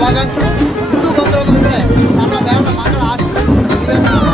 శుభాకాంక్షలు ఇస్తూ బంధువులకు కూడా సర్వ వేద మంగళ ఆశ